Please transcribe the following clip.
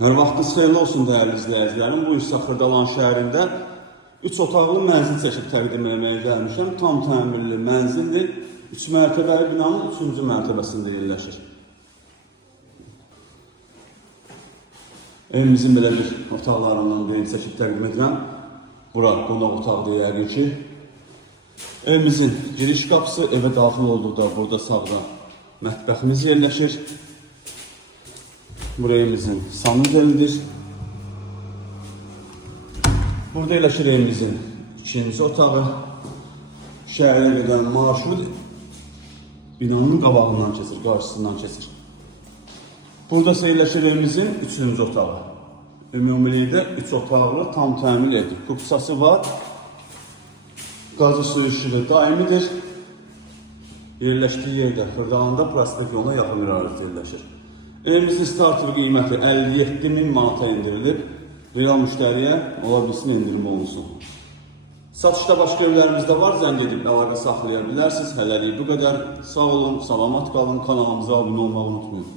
Hər vaxtınız xeyirli olsun dəyərli izləyicilərim. Bu il Xırdalan şəhərində 3 otaqlı mənzil çəkib təqdim etməyə gəlmişəm. Tam təmirli mənzildir. 3 mərtəbəli binanın 3-cü mərtəbəsində yerləşir. Evimizin belə bir otaqlarından deyim çəkib təqdim edirəm. Bura qonaq otaqdır yəqin ki. Evimizin giriş qapısı, evə daxil olduqda burada sağda mətbəximiz yerləşir. Burası evimizin sanuzelidir. Burada yerləşir evimizin ikinci otağı. Şəhərə gedən marşrut binanın qabağından keçir, qarşısından keçir. Burada yerləşir evimizin üçüncü otağı. Ümumilikdə 3 otaqlı tam təmir edilib. Kupçası var. Qazı suyu işığı daimidir. Yerləşdiyi yerdə Xırdalanda prospekt yoluna yaxın iradədə yerləşir. Evimizin starter qiyməti 57.000 manata indirilib. Real müştəriyə ola bilsin endirim olunsun. Satışda başqa evlərimizdə var, zəng edib əlaqə saxlaya bilərsiniz. Hələlik bu qədər. Sağ olun, salamat qalın, kanalımıza abunə olmağı unutmayın.